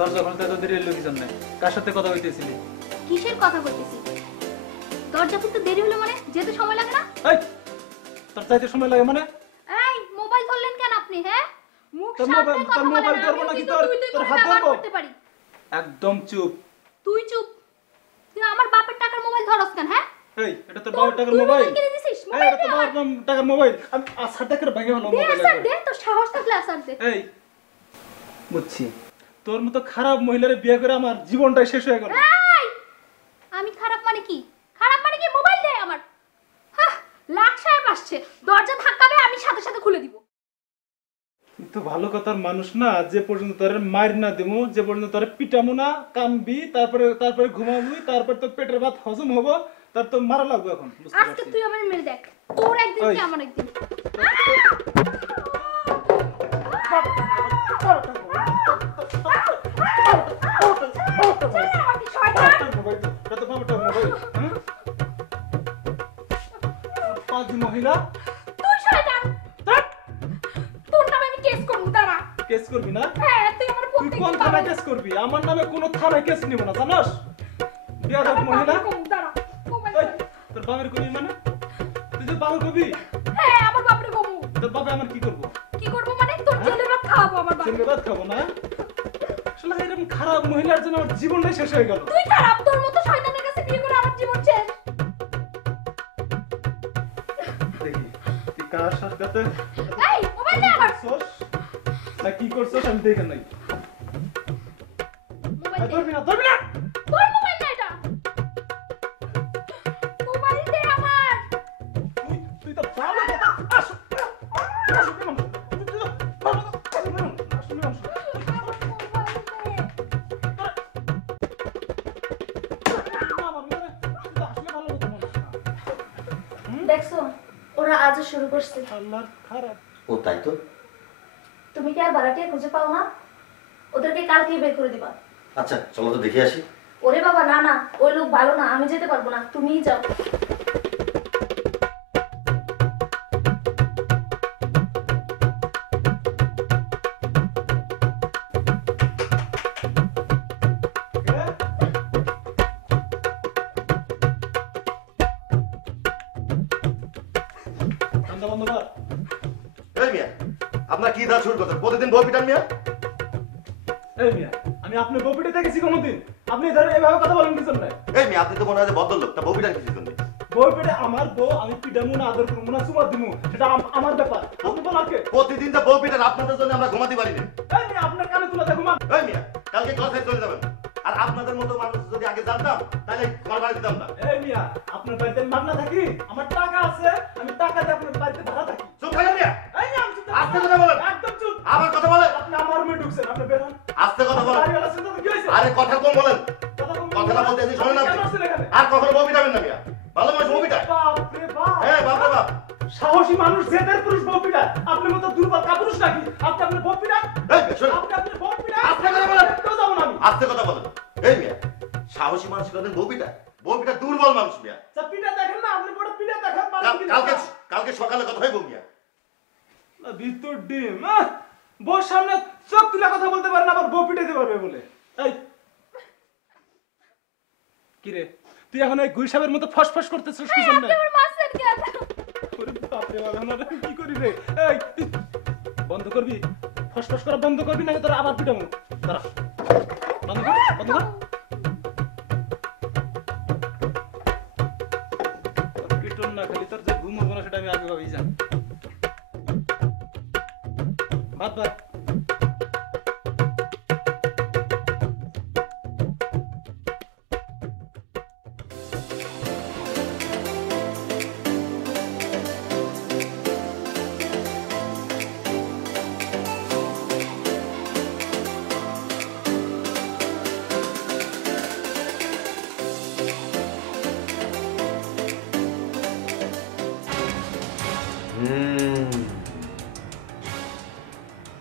দরজা খুলতে এত দেরি হলো কি জন্য? কার সাথে কথা হইতেছিলি? কিসের কথা বলতেছি? দরজা খুলতে দেরি হলো মানে যেতে সময় লাগে না? এই তোর চাইতে সময় লাগে মানে? এই মোবাইল ধরলেন কেন আপনি? হ্যাঁ, মুখ সামনে কথা বলেন। মোবাইল ধরবো নাকি তোর হাত ধরবো? একদম চুপ। তুই চুপ। তুই আমার বাপের টাকার মোবাইল ধরস কেন? হ্যাঁ, এই এটা তোর বাবার টাকার মোবাইল। তুই কিনে দিছিস এই এটা তোর বাবার টাকার মোবাইল। আমি আসারটা করে ভাঙে ফেলবো মোবাইল। আসার দে, তোর সাহস থাকলে আসার দে। এই বুঝছি, তোর মতো খারাপ মহিলারে বিয়ে করে আমার জীবনটাই শেষ হয়ে গেল। এই আমি খারাপ মানে কি? খারাপ মানে কি? মোবাইল দে আমার। হ্যাঁ, লাখ সাহেব আসছে, দরজা ধাক্কাবে, আমি সাথে সাথে খুলে দিব। তো ভালো কথার মানুষ না, যে পর্যন্ত তোর মার না দেবো, যে পর্যন্ত তোর পিটামো না, কামবি, তারপরে ঘুমাবি, তারপর তোর পেটের ভাত হজম হবো, তার তো মারা লাগবে এখন। আজকে তুই আমার মেরে দেখ, তোর একদিন কি আমার একদিন। মহিলা তুই শয়তান, তোর নামে আমি কেস করব। দাঁড়া। কেস করবি না? হ্যাঁ, তুই আমার তুই কোন থানায় কেস করবি? আমার নামে কোনো থানায় কেস নিব না, জানাস? বিয়াদব মহিলা। দাঁড়া, মোবাইল এই, তোর বাবার কবি মানে? তুই যে বাবার কবি? হ্যাঁ, আমার বাপরে কমু। তোর বাবা আমার কি করবো? কি করব মানে? তোর ছেলে ভাত খাওয়াবো আমার বাবা। ছেলে ভাত খাবো না? আসলে এরকম খারাপ মহিলার জন্য আমার জীবনটাই শেষ হয়ে গেল। তুই খারাপ, তোর মতো শয়তানের কাছে বিয়ে করে আমার জীবন শেষ। দেখি তুই কার সাথে এই মোবাইল দে আমার। না কি করছস আমি দেখে নাই। মোবাইল দে। ধরবি না, ধরবি না। তোর মোবাইল না এটা। মোবাইল দে আমার। তুই তো ভালো কথা আসো। আসো কেমন? তুই তো ভালো কথা কেমন? আসো কেমন? দেখছো, ওরা আজও শুরু করছে। আল্লাহর খারাপ। ও তাই তো। তুমি কি আর ভাড়াটিয়া খুঁজে পাও না? ওদেরকে কালকেই বের করে দিবা। আচ্ছা চলো তো দেখে আসি। ওরে বাবা, না না, ওই লোক ভালো না, আমি যেতে পারবো না, তুমিই যাও। এই মিয়া, আপনার কি দাঁড় শুরু করছেন? প্রতিদিন বউ পিটান মিয়া? এই মিয়া, আমি আপনার বউ পিটে দেখেছি কোনোদিন? আপনি ধরে এভাবে কথা বলেন কি জন্য? এই মিয়া, আপনি তো মনে হয় যে ভদ্রলোক, তা বউ পিটান কিছু জন্য? বউ পিটে আমার বউ, আমি পিটামু না, আদর করবো না, চুমা দিমু, সেটা আমার ব্যাপার। আপনি বলার কে? প্রতিদিন তো বউ পিটান, আপনাদের জন্য আমরা ঘুমাতে পারি না। এই মিয়া, আপনার কানে তুলে দেখুন। এই মিয়া, কালকে কথায় চলে যাবেন। আর আপনাদের মতো মানুষ যদি আগে জানতাম তাহলে ঘর বাড়ি দিতাম না। এই মিয়া, আপনার বাড়িতে মাগনা থাকি, আমার টাকা আছে, আমি টাকা দিয়ে আপনার বাড়িতে ভাড়া থাকি। চুপ থাকেন মিয়া। এই মিয়া, আমি চুপ থাকি। আস্তে কথা বলেন। একদম চুপ। আবার কথা বলেন। আপনি আমার রুমে ঢুকছেন, আপনি বের হন। আস্তে কথা বলেন। বাড়িওয়ালা চিন্তা তো কি হয়েছে? আরে কথা কম বলেন। কথা কম কথাটা বলতে এসে শোনেন কেন আসছেন এখানে? আপনি। আর কখনো বউ পিটাবেন না মিয়া। ভালো মানুষ বউ পিটায়। বাপ রে বাপ। হ্যাঁ বাপ রে বাপ। সাহসী মানুষ জেদের পুরুষ বউ পিটায়, আপনি মতো দুর্বল কাপুরুষ নাকি? আপনি আপনার বউ পিটান? এই মিয়া, শোনেন। আপনি আপনার বউ পিটান? আস্তে কথা বলেন। কেউ যাবো না আমি। আস্তে কথা বলেন। এই মিয়া, সাহসী মানুষ কোনদিন বউ পিটায়? বউ পিটায় দুর্বল মানুষ মিয়া। তা পিটা দেখেন না, আপনি বড় পিটা দেখেন পারেন কি না? কালকে সকালে কথা হইব মিয়া। না ভিতর ডিম, বউর সামনে চোখ তুলে কথা বলতে পারেন, আবার বউ পিটাইতে পারবে বলে। এই কি রে, তুই এখন ওই গুইসাবের মতো ফসফস করতেছিস কি জন্য? আপনি আমার মারছেন কেন? ওরে বাপ রে বাপ, আমরা কি করি রে? এই তুই বন্ধ করবি, ফসফস করা বন্ধ করবি, না তোর আবার পিটাবো। দাঁড়া, বন্ধ কর, বন্ধ কর। পিটন না, খালি তোর যে ঘুম হবে না সেটা আমি আগে ভাবি জানি। বাদ বাদ।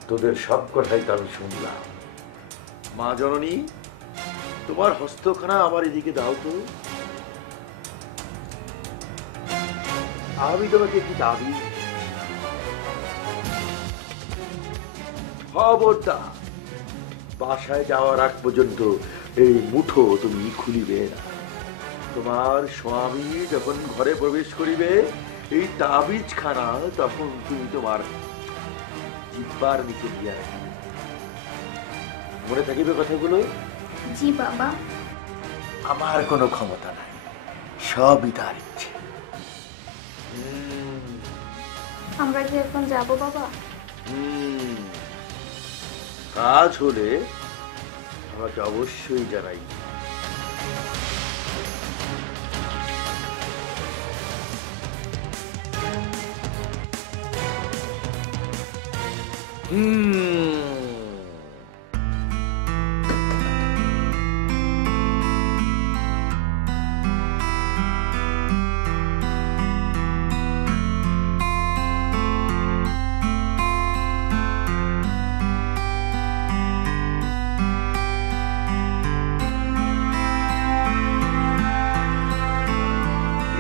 তোদের সব কথাই তো আমি শুনলাম। মা জননী, তোমার হস্তখানা আমার এদিকে দাও তো। আমি তোমাকে একটি দাবি, খবরদার বাসায় যাওয়ার আগ পর্যন্ত এই মুঠো তুমি খুলিবে না। তোমার স্বামী যখন ঘরে প্রবেশ করিবে এই তাবিজ খানা তখন তুমি তোমার জিহ্বার নিচে দিয়া রাখিবে। মনে থাকিবে কথাগুলো? জি বাবা। আমার কোনো ক্ষমতা নাই, সবই তার ইচ্ছে। আমরা কি এখন যাব বাবা? কাজ হলে আমাকে অবশ্যই জানাই।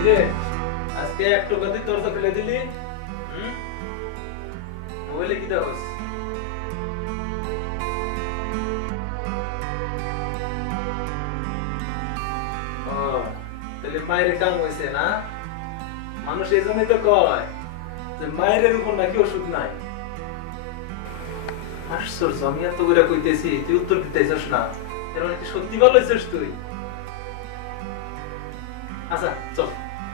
কিরে আজকে একটু গতি দরজা খুলে দিলি? মোবাইলে কি দেখোস? তাহলে মায়ের কাম হয়েছে না? মানুষ এই জন্যই তো কয় যে মায়ের উপর নাকি ওষুধ নাই। আশ্চর্য, আমি এত করে কইতেছি তুই উত্তর দিতেছিস না, এর মানে কি সত্যি বলেছিস তুই? আচ্ছা চল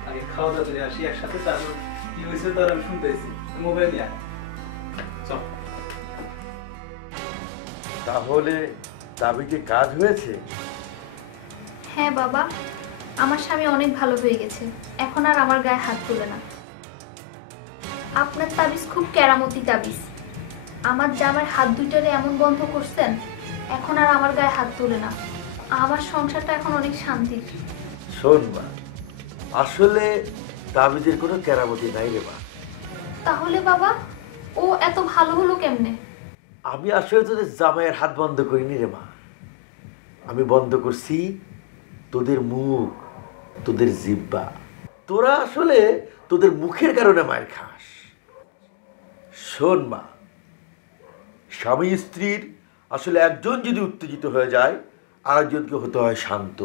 আগে খাওয়া দাওয়া করে আসি একসাথে, তারপর কি হয়েছে তার আমি শুনতেছি। মোবাইল নিয়ে চল। তাহলে তাবিজে কাজ হয়েছে? হ্যাঁ বাবা, আমার স্বামী অনেক ভালো হয়ে গেছে, এখন আর আমার গায়ে হাত তোলে না। আপনার তাবিজ খুব কেরামতি তাবিজ, আমার জামার হাত দুইটারে এমন বন্ধ করছেন, এখন আর আমার গায়ে হাত তোলে না। আমার সংসারটা এখন অনেক শান্তির। শোন মা, আসলে তাবিজের কোনো কেরামতি নাই রে মা। তাহলে বাবা ও এত ভালো হলো কেমনে? আমি আসলে তোদের জামাইয়ের হাত বন্ধ করিনি রে মা, আমি বন্ধ করছি তোদের মুখ, তোদের জিহ্বা। তোরা আসলে তোদের মুখের কারণে মায়ের খাস। শোন মা, স্বামী স্ত্রীর আসলে একজন যদি উত্তেজিত হয়ে যায় আরেকজনকে হতে হয় শান্ত।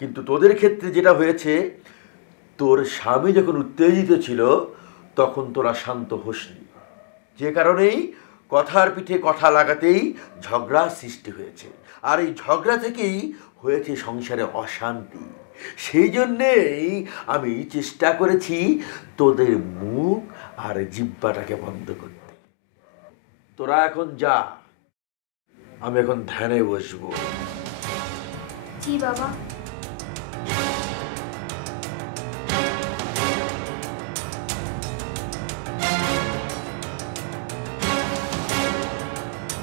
কিন্তু তোদের ক্ষেত্রে যেটা হয়েছে, তোর স্বামী যখন উত্তেজিত ছিল তখন তোরা শান্ত হোসনি, যে কারণেই কথার পিঠে কথা লাগাতেই ঝগড়ার সৃষ্টি হয়েছে। আর এই ঝগড়া থেকেই হয়েছে সংসারে অশান্তি। সেই জন্যেই আমি চেষ্টা করেছি তোদের মুখ আর জিহ্বাটাকে বন্ধ করতে। তোরা এখন যা, আমি এখন ধ্যানে বসবো। জি বাবা।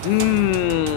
হুম